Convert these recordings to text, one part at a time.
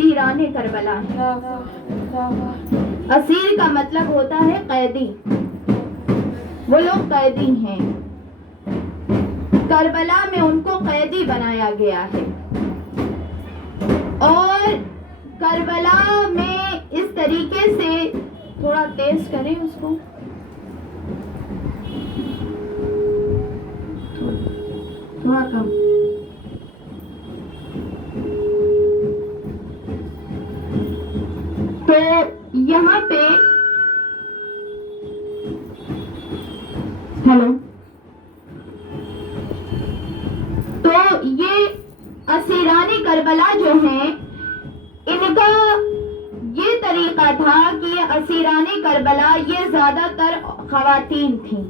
اسیران کربلا ہیں. اسیر کا مطلب ہوتا ہے قیدی. وہ لوگ قیدی ہیں. کربلا میں ان کو قیدی بنایا گیا ہے. اور کربلا میں اس طریقے سے تھوڑا تیز کریں اس کو, تھوڑا کم. تو یہاں پہ ہیلو, تو یہ اسیران کربلا جو ہیں ان کا یہ طریقہ تھا کہ یہ اسیران کربلا یہ زیادہ تر خواتین تھیں.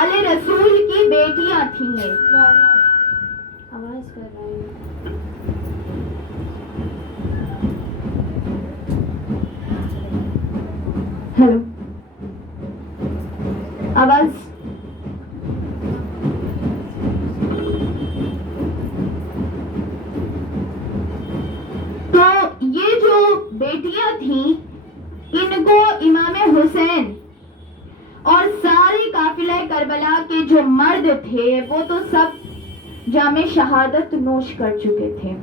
آل رسول کی بیٹیاں تھیں. یہ آواز کر رہے ہیں. ہیلو, آواز. تو یہ جو بیٹیاں تھیں ان کو امام حسین اور سارے قافلہ کربلا کے جو مرد تھے وہ تو سب جام شہادت نوش کر چکے تھے,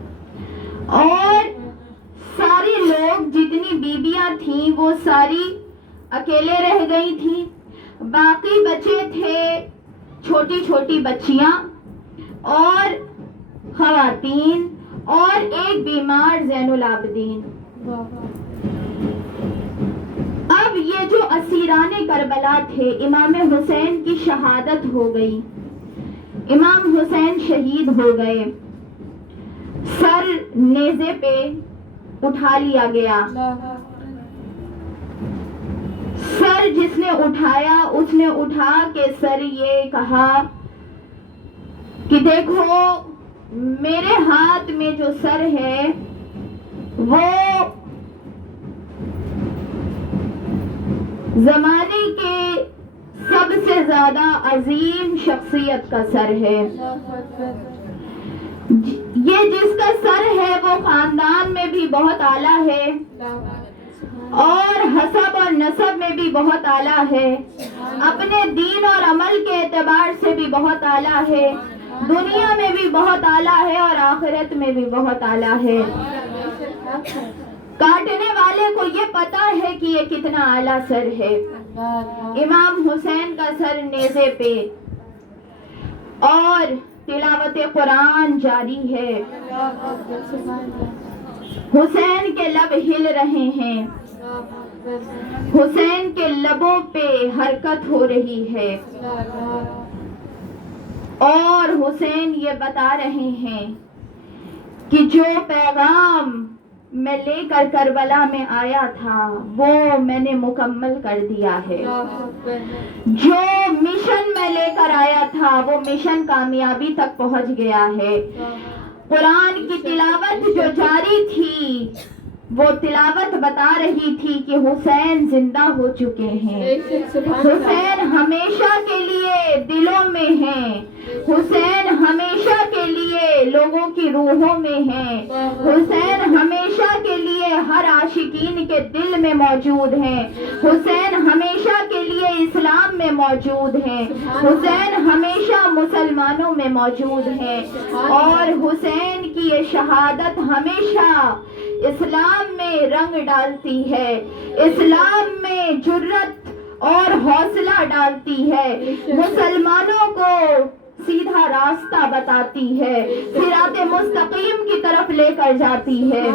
اور سارے لوگ جتنی بیویاں تھیں وہ ساری اکیلے رہ گئی تھیں. باقی بچے تھے چھوٹی چھوٹی بچیاں اور خواتین اور ایک بیمار زین العابدین. اب یہ جو اسیران کربلا تھے, امام حسین کی شہادت ہو گئی, امام حسین شہید ہو گئے, سر نیزے پہ اٹھا لیا گیا. سر جس نے اٹھایا اس نے اٹھا کے سر یہ کہا کہ دیکھو میرے ہاتھ میں جو سر ہے وہ زمانے کے سب سے زیادہ عظیم شخصیت کا سر ہے. یہ جس کا سر ہے وہ خاندان میں بھی بہت اعلیٰ ہے اور حسب اور نسب میں بھی بہت اعلیٰ ہے, اپنے دین اور عمل کے اعتبار سے بھی بہت اعلیٰ ہے, دنیا میں بھی بہت اعلیٰ ہے اور آخرت میں بھی بہت اعلیٰ ہے. کاٹنے والے کو یہ پتا ہے کہ یہ کتنا اعلیٰ سر ہے. امام حسین کا سر نیزے پہ اور تلاوت قرآن جاری ہے. حسین کے لب ہل رہے ہیں, حسین کے لبوں پہ حرکت ہو رہی ہے, اور حسین یہ بتا رہے ہیں کہ جو پیغام میں لے کر کربلا میں آیا تھا وہ میں نے مکمل کر دیا ہے. جو مشن میں لے کر آیا تھا وہ مشن کامیابی تک پہنچ گیا ہے. قرآن کی تلاوت جو جاری تھی وہ تلاوت بتا رہی تھی کہ حسین زندہ ہو چکے ہیں, حسین ہمیشہ کے لیے دلوں میں ہیں, حسین ہمیشہ کے لیے لوگوں کی روحوں میں ہیں, حسین ہمیشہ کے لیے ہر عاشقین کے دل میں موجود ہیں, حسین ہمیشہ کے لیے اسلام میں موجود ہیں, حسین ہمیشہ مسلمانوں میں موجود ہیں, اور حسین کی یہ شہادت ہمیشہ اسلام میں رنگ ڈالتی ہے, اسلام میں جرت اور حوصلہ ڈالتی ہے, مسلمانوں کو سیدھا راستہ بتاتی ہے, صراط مستقیم کی طرف لے کر جاتی ہے.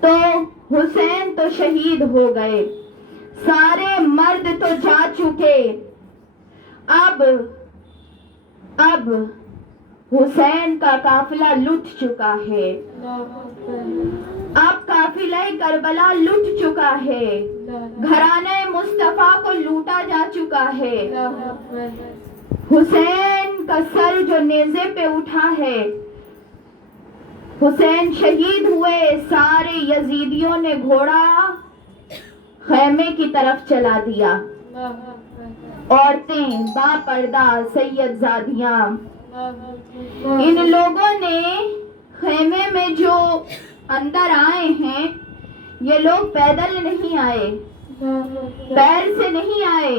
تو حسین تو شہید ہو گئے, سارے مرد تو جا چکے, اب حسین کا قافلہ لٹ چکا ہے, اب قافلہ کربلا لٹ چکا ہے, گھرانہ مصطفیٰ کو لوٹا جا چکا ہے. حسین کا سر جو نیزے پہ اٹھا ہے, حسین شہید ہوئے, سارے یزیدیوں نے گھوڑا خیمے کی طرف چلا دیا. عورتیں با پردہ سید زادیاں ان لوگوں نے خیمے اندر آئے ہیں یہ لوگ پیدل نہیں آئے, پیر سے نہیں آئے,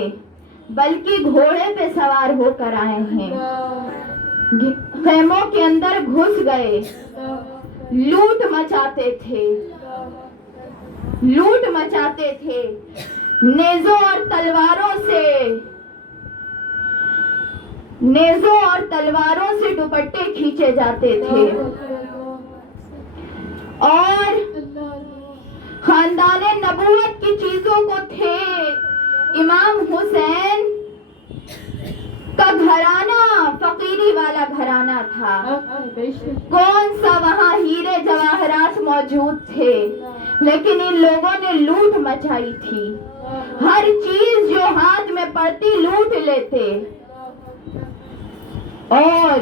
بلکہ گھوڑے پہ سوار ہو کر آئے ہیں. خیموں کے اندر گھس گئے, لوٹ مچاتے تھے, لوٹ مچاتے تھے. نیزوں اور تلواروں سے دوپٹے کھینچے جاتے تھے, اور خاندان نبوت کی چیزوں کو تھے. امام حسین کا گھرانہ فقیری والا گھرانہ تھا. کون سا وہاں ہیرے جواہرات موجود تھے, لیکن ان لوگوں نے لوٹ مچائی تھی. ہر چیز جو ہاتھ میں پڑتی لوٹ لیتے, اور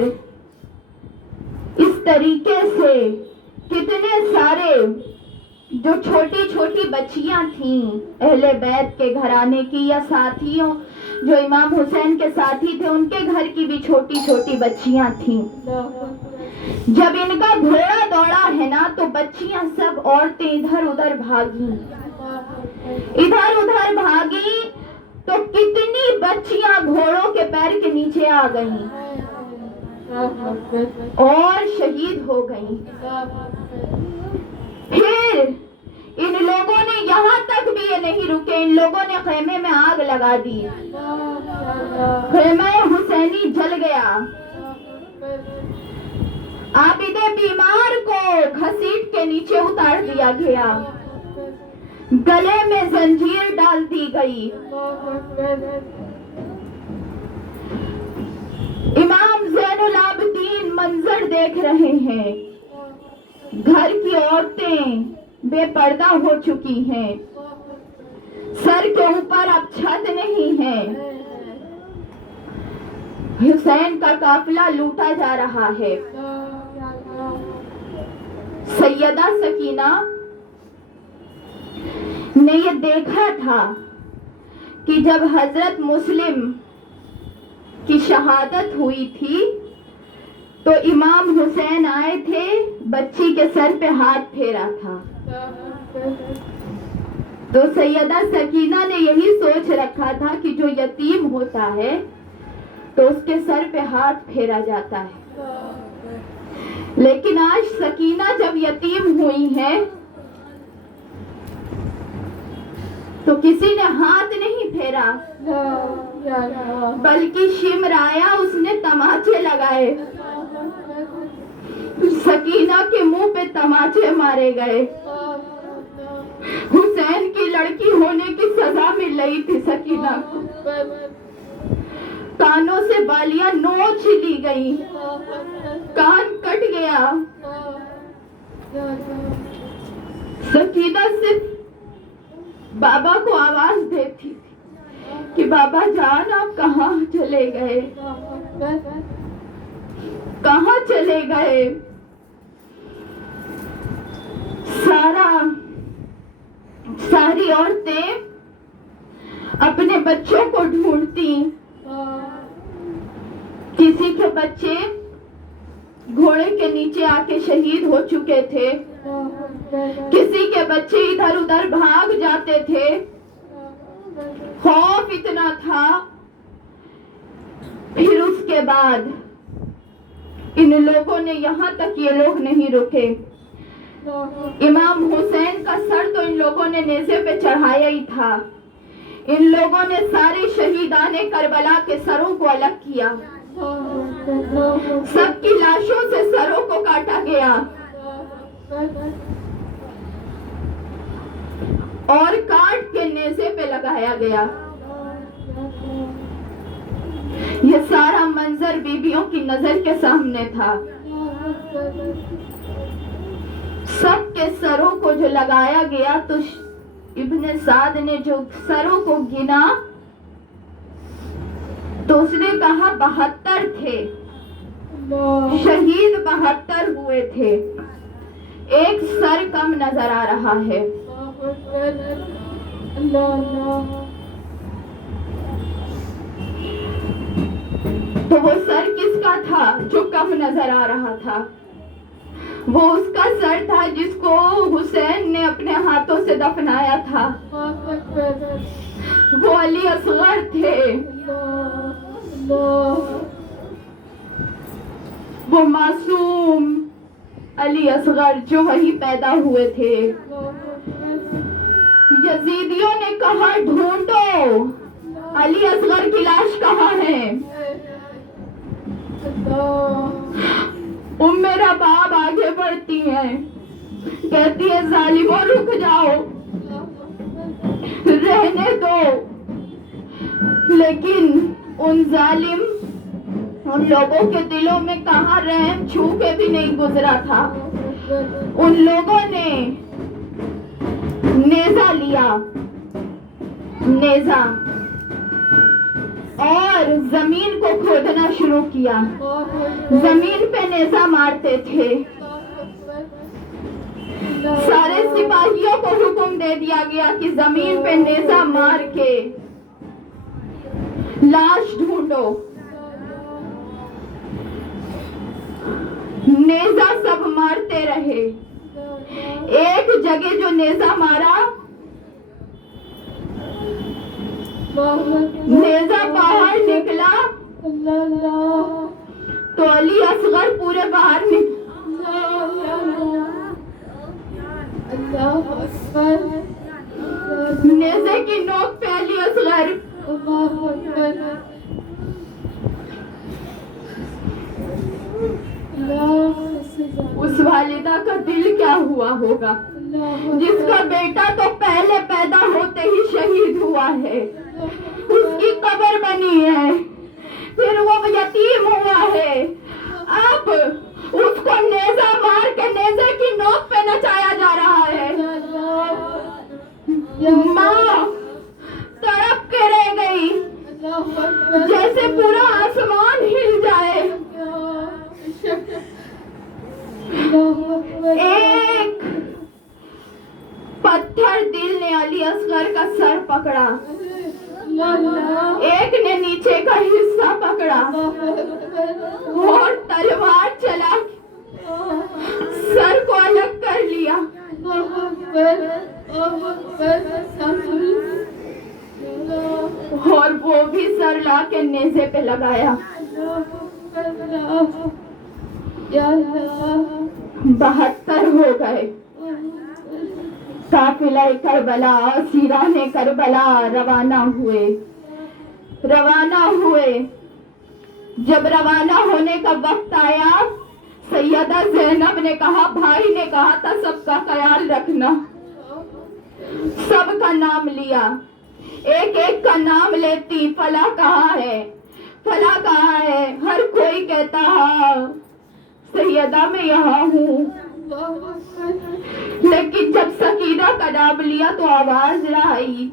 اس طریقے سے کتنے سارے جو چھوٹی چھوٹی بچیاں تھیں اہل بیت کے گھرانے کی یا ساتھیوں جو امام حسین کے ساتھی تھے ان کے گھر کی بھی چھوٹی چھوٹی بچیاں تھیں. جب ان کا گھوڑا دوڑا ہے نا تو بچیاں سب عورتیں ادھر ادھر بھاگی, تو کتنی بچیاں گھوڑوں کے پیر کے نیچے آ گئیں اور شہید ہو گئیں. پھر ان لوگوں نے یہاں تک بھی یہ نہیں رکے, ان لوگوں نے خیمے میں آگ لگا دی. خیمہ حسینی جل گیا. عابد بیمار کو گھسیٹ کے نیچے اتار دیا گیا, گلے میں زنجیر ڈال دی گئی. امام زین العابدین منظر دیکھ رہے ہیں, گھر کی عورتیں بے پردہ ہو چکی ہیں, سر کے اوپر اب چھت نہیں ہے. حسین کا قافلہ لوٹا جا رہا ہے. سیدہ سکینہ نے یہ دیکھا تھا کہ جب حضرت مسلم کی شہادت ہوئی تھی تو امام حسین آئے تھے, بچی کے سر پہ ہاتھ پھیرا تھا. تو سیدہ سکینہ نے یہی سوچ رکھا تھا کہ جو یتیم ہوتا ہے تو اس کے سر پہ ہاتھ پھیرا جاتا ہے. لیکن آج سکینہ جب یتیم ہوئی ہے تو کسی نے ہاتھ نہیں پھیرا, بلکہ شمر آیا, اس نے تماچے لگائے, سکینہ کے منہ پہ تماچے مارے گئے. حسین کی لڑکی ہونے کی سزا مل رہی تھی سکینہ کو, کانوں سے بالیاں نوچ لی گئی, کان کٹ گیا. سکینہ صرف بابا کو آواز دیتی تھی کہ بابا جان آپ کہاں چلے گئے, کہاں چلے گئے. ساری عورتیں اپنے بچوں کو ڈھونڈتی. کسی کے بچے گھوڑے کے نیچے آ کے شہید ہو چکے تھے, کسی کے بچے ادھر ادھر بھاگ جاتے تھے. خوف اتنا تھا. پھر اس کے بعد ان لوگوں نے یہاں تک یہ لوگ نہیں رکے. امام حسین کا سر تو ان لوگوں نے نیزے پہ چڑھایا ہی تھا. ان لوگوں نے سارے شہیدان کربلا کے سروں کو الگ کیا, سب کی لاشوں سے سروں کو کاٹا گیا اور کاٹ کے نیزے پہ لگایا گیا. یہ سارا منظر بیویوں کی نظر کے سامنے تھا. سب کے سروں کو جو لگایا گیا تو ابن سعد نے جو سروں کو گنا تو اس نے کہا 72 تھے, شہید 72 ہوئے تھے, ایک سر کم نظر آ رہا ہے. تو وہ سر کس کا تھا جو کم نظر آ رہا تھا؟ وہ اس کا سر تھا جس کو حسین نے اپنے ہاتھوں سے دفنایا تھا. وہ علی اصغر تھے. وہ معصوم علی اصغر جو وہی پیدا ہوئے تھے. یزیدیوں نے کہا ڈھونڈو علی اصغر کی لاش کہاں ہے. میرا باپ آگے بڑھتی ہیں, کہتی ہے ظالموں رک جاؤ, رہنے دو. لیکن ان ظالم ان لوگوں کے دلوں میں کہاں رحم چھو کے بھی نہیں گزرا تھا. ان لوگوں نے نیزہ لیا, نیزہ, اور زمین کو کھودنا شروع کیا. زمین پہ نیزہ مارتے تھے. سارے سپاہیوں کو حکم دے دیا گیا کہ زمین پہ نیزہ مار کے لاش ڈھونڈو. نیزہ سب مارتے رہے. ایک جگہ جو نیزہ مارا, نیزہ باہر نکلا تو علی اصغر پورے باہر نیزے کی نوک پہ علی اصغر. اس والدہ کا دل کیا ہوا ہوگا جس کا بیٹا تو پہلے پیدا ہوتے ہی شہید ہوا ہے, اس کی قبر بنی ہے, پھر وہ یتیم ہوا ہے, اب اس کو نیزہ مار کے نیزے کی نوک پہ نچایا جا رہا ہے. ماں تڑپ کے رہ گئی جیسے پورا آسمان ہل جائے. ایک پتھر دل نے علی اصغر کا سر پکڑا, ایک نے نیچے کا حصہ پکڑا اور تلوار چلا سر کو الگ کر لیا. اور وہ بھی سر لا کے نیزے پہ لگایا. 72 ہو گئے. قافلہ کربلا, اسیران کربلا روانہ ہوئے. جب روانہ ہونے کا وقت آیا, سیدہ زینب نے کہا, بھائی نے کہا تھا سب کا خیال رکھنا. سب کا نام لیا, ایک ایک کا نام لیتی, فلاں کہاں ہے, فلاں کہاں ہے. ہر کوئی کہتا ہاں سیدہ میں یہاں ہوں. لیکن جب سکینہ کا نام لیا تو آواز نہ آئی.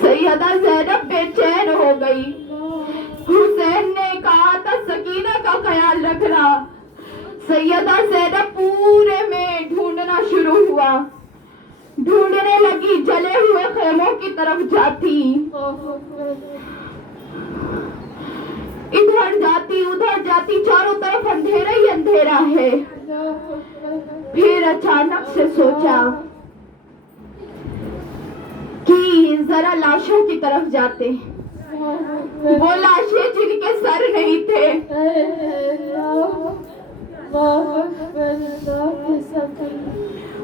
سیدہ زینب بے چین ہو گئی. حسین نے کہا تھا سکینہ کا خیال رکھنا. سیدہ زینب پورے میں ڈھونڈنا شروع ہوا, ڈھونڈنے لگی, جلے ہوئے خیموں کی طرف جاتی, ادھر جاتی ادھر جاتی, چاروں طرف اندھیرا ہی اندھیرا ہے. پھر اچانک سے سوچا کہ ذرا لاشوں کی طرف جاتے. وہ لاشیں جن کے سر نہیں تھے,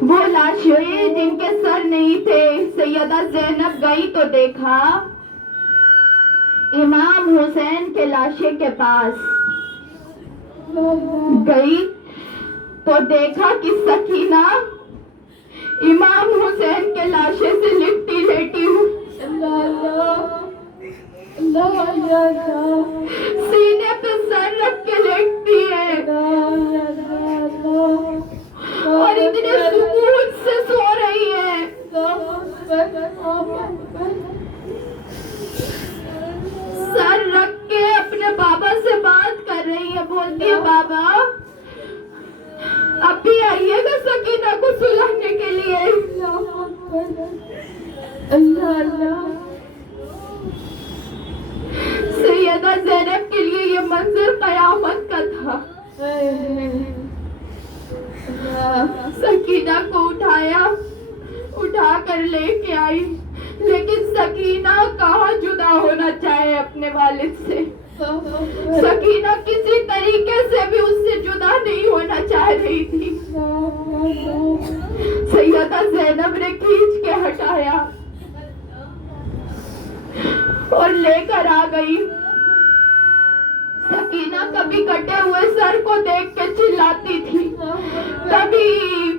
وہ لاشیں جن کے سر نہیں تھے. سیدہ زینب گئی تو دیکھا امام حسین کے لاشے کے پاس گئی تو دیکھا کہ سکینہ امام حسین کے لاشے سے لپٹی لیٹی ہوں, سینے پہ سر رکھ کے لیٹتی ہے اور اتنے سکون سے سو رہی ہے. سر رکھ کے اپنے بابا سے بات کر رہی ہے, بولتی ہے بابا اب بھی آئیے گا سکینہ کو سلانے کے لیے. سیدہ زینب کے لیے یہ منظر قیامت کا تھا. سکینہ کو اٹھا کر لے کے آئی، لیکن سکینہ کہاں جدا ہونا چاہے اپنے والد سے. سکینہ کسی طریقے سے بھی اس سے جدا نہیں ہونا چاہ رہی تھی. سیدہ زینب نے کھینچ کے ہٹایا اور لے کر آ گئی. سکینہ کبھی کٹے ہوئے سر کو دیکھ کے چلاتی تھی، کبھی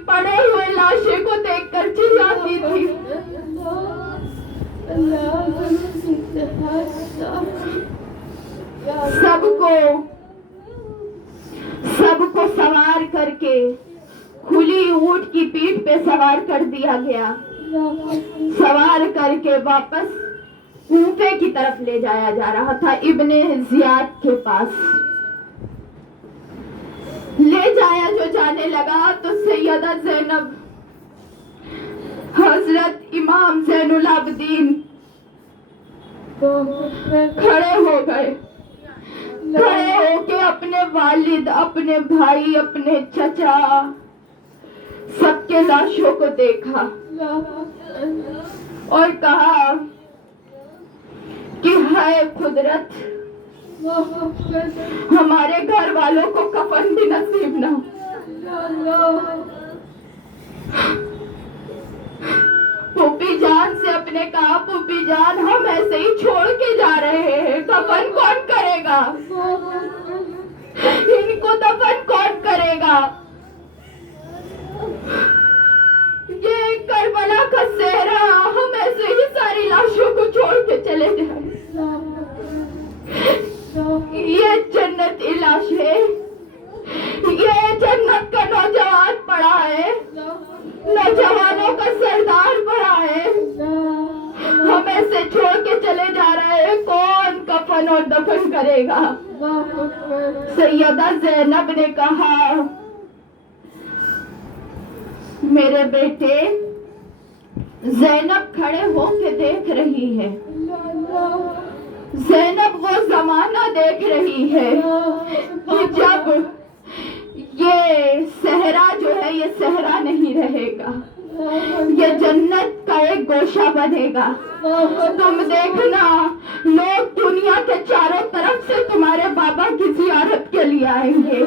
پڑے ہوئے لاشے کو دیکھ کر چلاتی تھی. سب کو سوار کر کے کھلی اونٹ کی پیٹھ پہ سوار کر دیا گیا. سوار کر کے واپس کوفے کی طرف لے جایا جا رہا تھا، ابن زیاد کے پاس لے جایا. جو جانے لگا تو سیدہ زینب حضرت امام زین العابدین کھڑے ہو گئے. کھڑے ہو کے اپنے والد، اپنے بھائی، اپنے چچا، سب کے لاشوں کو دیکھا اور کہا کہ ہائے قدرت، ہمارے گھر والوں کو کفن بھی نصیب نہ. پھوپھی جان سے اپنے کہا، پھوپھی جان ہم ایسے ہی چھوڑ کے جا رہے ہیں، کفن کون کرے گا؟ ان کو دفن کون کرے گا؟ یہ کربلا کا صحرا، ہم ایسے ہی ساری لاشوں کو چھوڑ کے چلے جائیں. یہ جنت علاش ہے، یہ جنت کا نوجوان پڑا ہے، نوجوانوں کا سردار پڑا ہے. ہم ایسے چھوڑ کے چلے جا رہے ہیں، کون کفن اور دفن کرے گا؟ سیدہ زینب نے کہا، میرے بیٹے. زینب کھڑے ہو کے دیکھ رہی ہے. زینب وہ زمانہ دیکھ رہی ہے کہ جب یہ صحرا جو ہے یہ صحرا نہیں رہے گا، یہ جنت کا ایک گوشہ بنے گا. تم دیکھنا لوگ دنیا کے چاروں طرف سے تمہارے بابا کی زیارت کے لیے آئیں گے.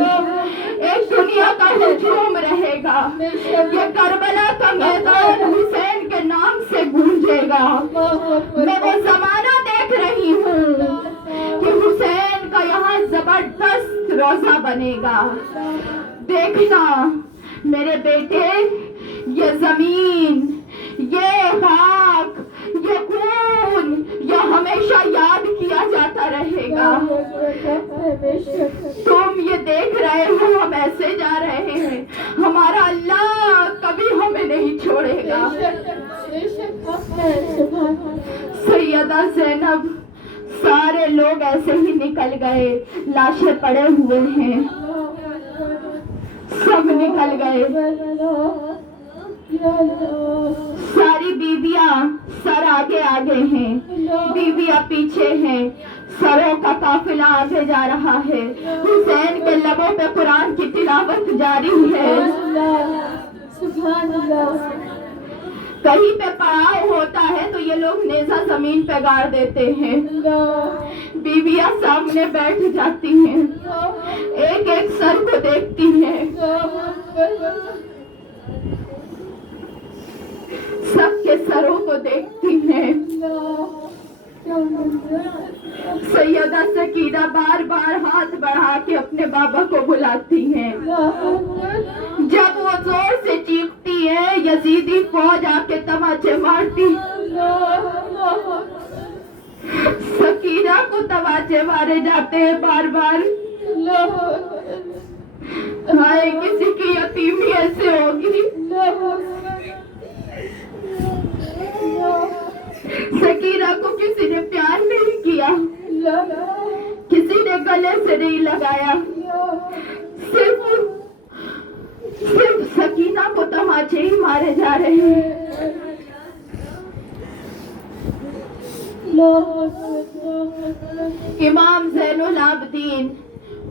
ایک دنیا کا ہجوم رہے گا. یہ کربلا کا میدان حسین کے نام سے گونجے گا. میں وہ زمانہ دیکھ رہی ہوں کہ حسین کا یہاں زبردست روزہ بنے گا. دیکھنا میرے بیٹے، یہ زمین، یہ خاک، یہ خون، یہ ہمیشہ یاد کیا جاتا رہے گا. تم یہ دیکھ رہے ہو ہم ایسے جا رہے ہیں، ہمارا اللہ کبھی ہمیں نہیں چھوڑے گا. سیدہ زینب، سارے لوگ ایسے ہی نکل گئے. لاشیں پڑے ہوئے ہیں، سب نکل گئے. ساری بیویاں سر آگے آگے ہیں، بیویاں پیچھے ہیں. سروں کا قافلہ آگے جا رہا ہے. حسین کے لبوں پہ قرآن کی تلاوت جاری ہے. کہیں پہ پڑاؤ ہوتا ہے تو یہ لوگ نیزہ زمین پہ گاڑ دیتے ہیں. بیویاں سامنے بیٹھ جاتی ہیں، ایک ایک سر کو دیکھتی ہیں. سب کے سروں کو دیکھتی ہیں. سیدہ سکینہ بار بار ہاتھ بڑھا کے اپنے بابا کو بلاتی ہیں. جب وہ زور سے چیختی ہے، یزیدی فوج آ کے تماچے مارتی. سکینہ کو تماچے مارے جاتے ہیں بار بار. ہائے کسی کی یتیمی ایسے ہوگی. سکینہ کو کسی نے پیار نہیں کیا، کسی نے گلے سے نہیں لگایا. صرف سکینہ کو تماچے ہی مارے جا رہے ہیں. امام زین العابدین،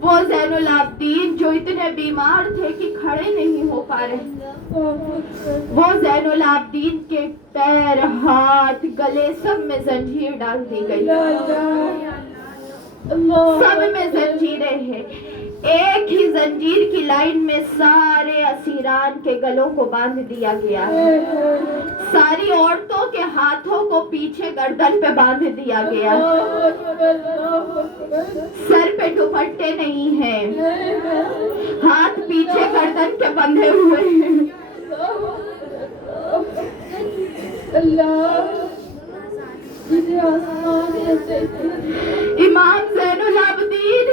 وہ زین العابدین جو اتنے اتنے بیمار تھے کہ کھڑے نہیں ہو پا رہے. وہ زین العابدین کے پیر، ہاتھ، گلے سب میں زنجیر ڈال دی گئی. سب میں زنجیریں ہیں. ایک ہی زنجیر کی لائن میں سارے اسیران کے گلوں کو باندھ دیا گیا ہے. ساری عورتوں کے ہاتھوں کو پیچھے گردن پہ باندھ دیا گیا. سر پہ دوپٹے نہیں ہیں، ہاتھ پیچھے گردن کے بندھے ہوئے ہیں. امام زین العابدین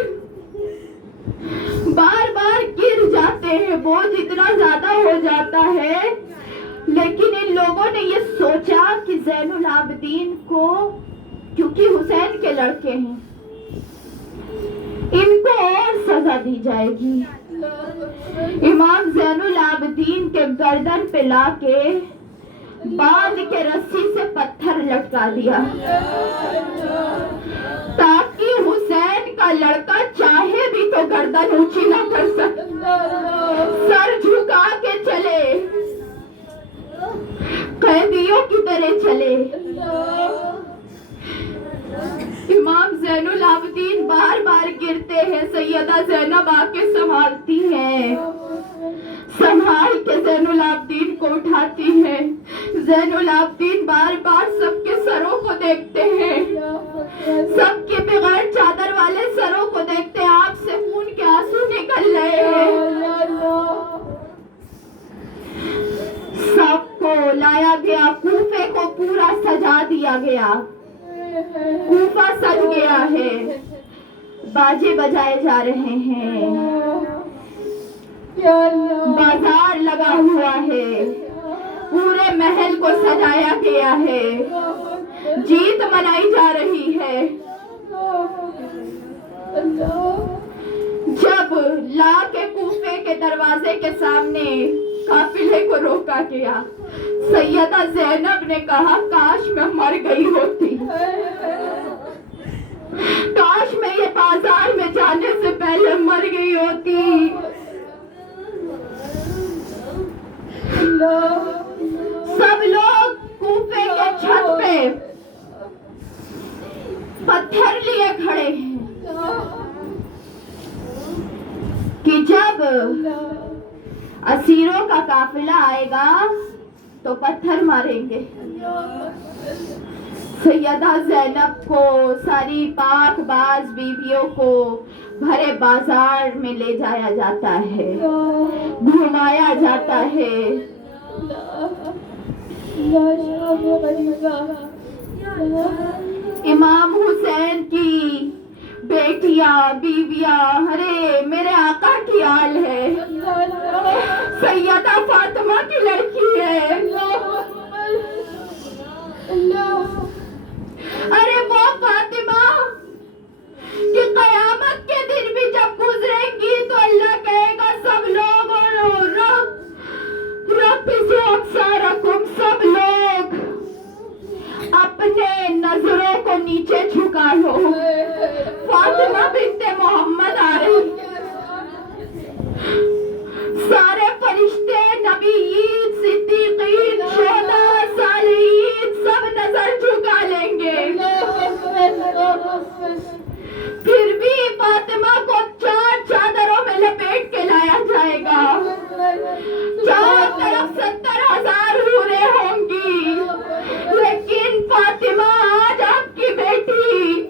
بار بار گر جاتے ہیں، بوجھ اتنا زیادہ ہو جاتا ہے، لیکن ان لوگوں نے یہ سوچا کہ زین العابدین کو، کیونکہ حسین کے لڑکے ہیں، ان کو اور سزا دی جائے گی. امام زین العابدین کے گردن پہ لا کے باندھ کے رسی سے پتھر لٹکا دیا تاکہ حسین کا لڑکا چاہے بھی تو گردن اونچی نہ کر سکے، سر جھکا کے چلے، قیدیوں کی طرح چلے. امام زین العابدین بار بار گرتے ہیں، سیدہ زینب آ کے سنبھالتی ہیں، سنبھال کے زین العابدین کو اٹھاتی ہیں. زین العابدین بار بار سب کے سروں کو دیکھتے ہیں، سب کے بغیر چادر والے سروں کو دیکھتے ہیں. آپ سے خون کے آنسو نکل رہے ہیں. سب کو لایا گیا، کوفے کو پورا سجا دیا گیا. کوفہ سج گیا ہے، باجے بجائے جا رہے ہیں، بازار لگا ہوا ہے، پورے محل کو سجایا گیا ہے، جیت منائی جا رہی ہے. جب لا کے کوفے کے دروازے کے سامنے قافلے کو روکا گیا، سیدہ زینب نے کہا کاش میں مر گئی ہوتی، کاش میں یہ بازار میں جانے سے پہلے مر گئی ہوتی. سب لوگ کوفے کے چھت پہ پتھر لیے کھڑے ہیں کہ جب اسیروں کا قافلہ آئے گا تو پتھر ماریں گے. سیدہ زینب کو، ساری پاک باز بیویوں کو بھرے بازار میں لے جایا جاتا ہے، گھمایا جاتا ہے. امام حسین کی بیٹیاں، بیویاں، ارے میرے آقا کی آل ہے، سیدہ فاطمہ کی لڑکی ہے. ارے وہ فاطمہ کہ قیامت کے دن بھی جب گزریں گی تو اللہ کہے گا سب لوگوں، رب سارکم، سب لوگ اپنے نظروں کو نیچے جھکا لو، فاطمہ بنت محمد آ رہی. سارے فرشتے، نبیین، صدیقین، شہداء، صالحین سب نظر جھکا لیں گے. پھر بھی فاطمہ کو 4 چادروں میں لپیٹ کے لایا جائے گا، چاروں طرف 70,000 حوریں ہوں گی، لیکن فاطمہ آج آپ کی بیٹی،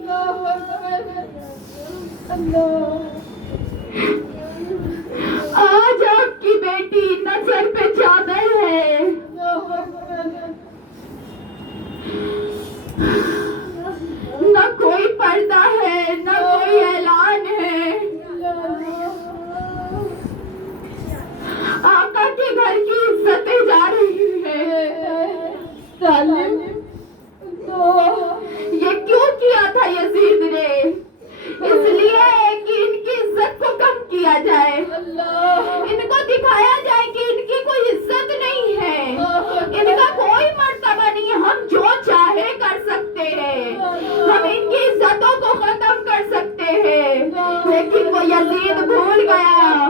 آج آپ کی بیٹی نظر پہ چادر ہے، نہ کوئی پردہ ہے، نہ کوئی اعلان ہے. آقا کے گھر کی عزتیں جا رہی ہیں. یہ کیوں کیا تھا یزید نے؟ اس لیے کہ ان کی عزت کو کم کیا جائے، ان کو دکھایا جائے کہ ان کی کوئی عزت نہیں ہے، ان کا کوئی مرتبہ نہیں ہے. ہم جو چاہے کر سکتے ہیں، ہم ان کی عزتوں کو ختم کر سکتے ہیں، لیکن وہ یزید بھول گیا،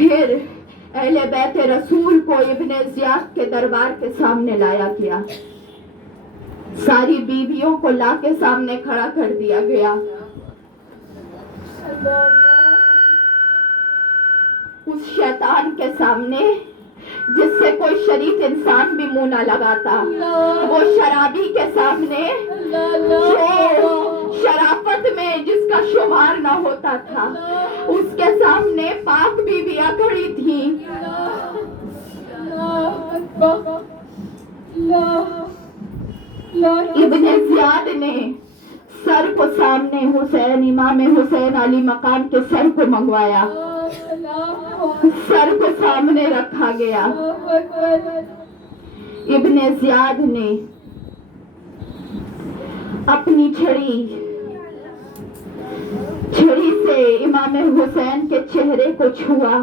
پھر اہل بیت رسول کو ابن زیاد کے دربار کے سامنے لایا گیا، ساری بیویوں کو لا کے سامنے کھڑا کر دیا گیا. اس شیطان کے سامنے جس سے کوئی شریف انسان بھی منہ نہ لگاتا، وہ شرابی کے سامنے جو شرافت میں جس کا شمار نہ ہوتا تھا، اس کے سامنے پاک بیویاں کھڑی تھیں. ابن زیاد نے سر کو سامنے حسین، امام حسین علی مقام کے سر کو منگوایا، سر کو سامنے رکھا گیا. ابن زیاد نے اپنی چھڑی سے امام حسین کے چہرے کو چھوا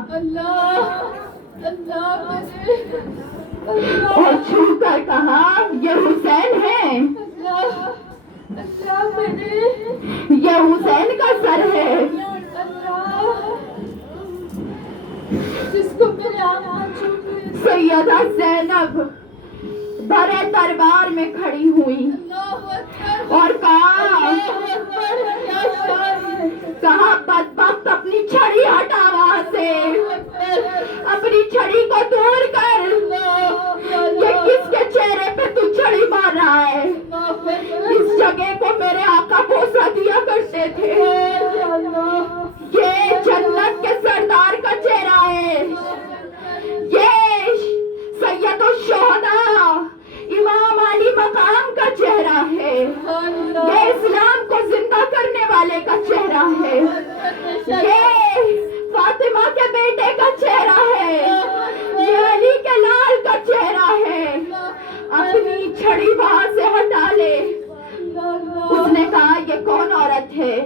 اور چھو کر کہا یہ حسین ہے، یہ حسین کا سر ہے. سیدہ زینب برے دربار میں کھڑی ہوئی اور کہا بدبخت اپنی چھڑی ہٹا وہاں سے، اپنی چھڑی کو دور کر. یہ کس کے چہرے پہ تو چھڑی مار رہا ہے؟ اس جگہ کو میرے آقا بوسہ دیا کرتے تھے، یہ جنت کے سردار کا چہرہ ہے، یہ سید الشہداء امام علی مقام کا چہرہ ہے، یہ اسلام کو زندہ کرنے والے کا چہرہ ہے، یہ فاطمہ کے بیٹے کا چہرہ ہے، یہ علی کے لال کا چہرہ ہے. اپنی چھڑی وہاں سے ہٹا لے. اس نے کہا یہ کون عورت ہے،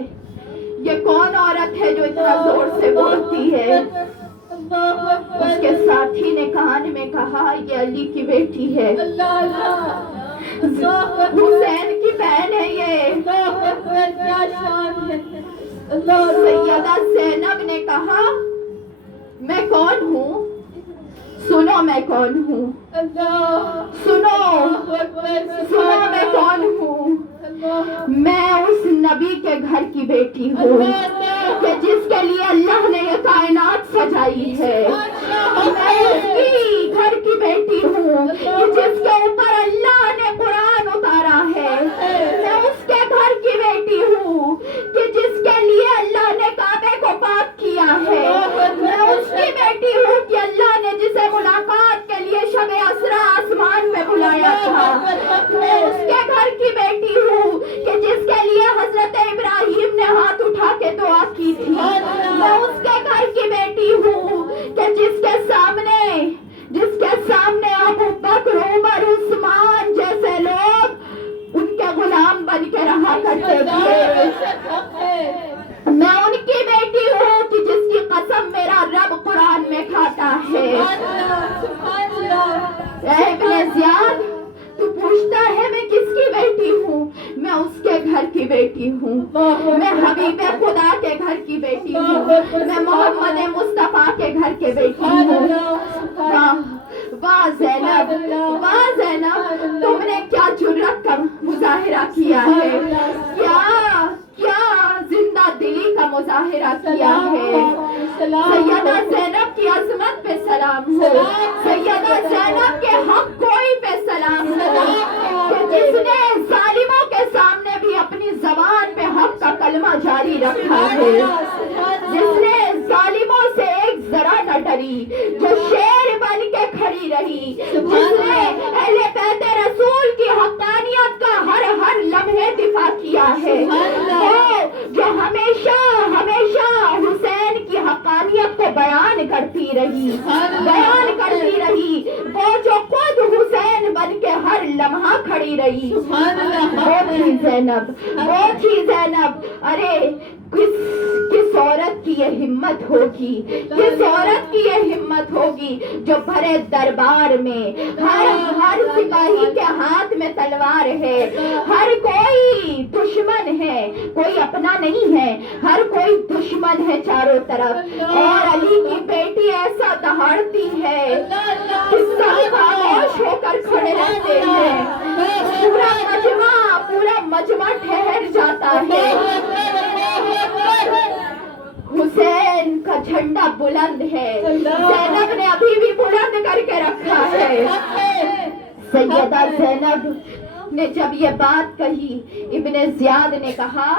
یہ کون عورت ہے جو اتنا زور سے بولتی ہے؟ اس کے ساتھی نے کان میں کہا یہ علی کی بیٹی ہے، حسین کی بہن ہے یہ. سیدہ زینب نے کہا میں کون ہوں؟ سنو میں کون ہوں، سنو میں کون ہوں. میں اس نبی کے گھر کی بیٹی ہوں کہ جس کے لیے اللہ نے یہ کائنات سجائی ہے. میں اس کی گھر کی بیٹی ہوں کہ جس کے اوپر اللہ نے قرآن اتارا ہے. میں اس کے گھر کی بیٹی ہوں کہ جس کے لیے اللہ نے کعبے کو پاک کیا ہے. میں اس کی بیٹی ہوں کہ اللہ نے جسے ملاقات کے لیے شب اسرا آسمان میں بلایا تھا. میں اس کے گھر کی بیٹی ہوں کہ جس کے لیے حضرت ابراہیم نے ہاتھ اٹھا کے دعا کی تھی. میں اس کے گھر کی بیٹی ہوں کہ جس کے سامنے ابو بکر، عمر، عثمان جیسے لوگ ان کے غلام بن کے رہا کرتے تھے. میں ان کی بیٹی ہوں کہ جس کی قسم میرا رب قرآن میں کھاتا ہے. اے ابن زیاد تو پوچھتا ہے میں کس کی بیٹی ہوں؟ میں اس کے گھر کی بیٹی ہوں، میں حبیب خدا کے گھر کی بیٹی ہوں، میں محمد مصطفیٰ کے گھر کے بیٹی ہوں. واہ زینب، واہ زینب، تم نے کیا جرأت کا مظاہرہ کیا ہے، کیا زندہ دلی کا مظاہرہ کیا ہے. سیدہ زینب کی عظمت پہ سلام ہو، سیدہ زینب کے حق کوئی پہ سلام ہو کہ جس نے ظالموں کے سامنے بھی اپنی زبان پہ حق کا کلمہ جاری رکھا ہے، جس نے ظالموں سے ایک ذرا نہ ڈری، جو شیر بن کے کھڑی رہی، جس نے اہل بیت رسول کی حقانیت کا ہر لمحے دفاع کیا ہے، جو ہمیشہ حسین کی حقانیت کو بیان کرتی رہی، وہ جو خود حسین بن کے ہر لمحہ کھڑی رہی. وہ تھی زینب. ارے کس عورت کی کی یہ ہمت ہوگی، کس عورت کی یہ ہمت ہوگی جو بھرے دربار میں ہر سپاہی کے ہاتھ میں تلوار ہے، ہر کوئی دشمن ہے، کوئی اپنا نہیں ہے، ہر کوئی دشمن ہے چاروں طرف، اور علی کی بیٹی ایسا دہاڑتی ہے کہ سب خاموش ہو کر کھڑے رہتے ہیں، پورا مجمع ٹھہر جاتا ہے۔ حسین کا جھنڈا بلند ہے، زینب نے ابھی بھی بلند کر کے رکھا ہے۔ سیدہ زینب نے جب یہ بات کہی، ابن زیاد نے کہا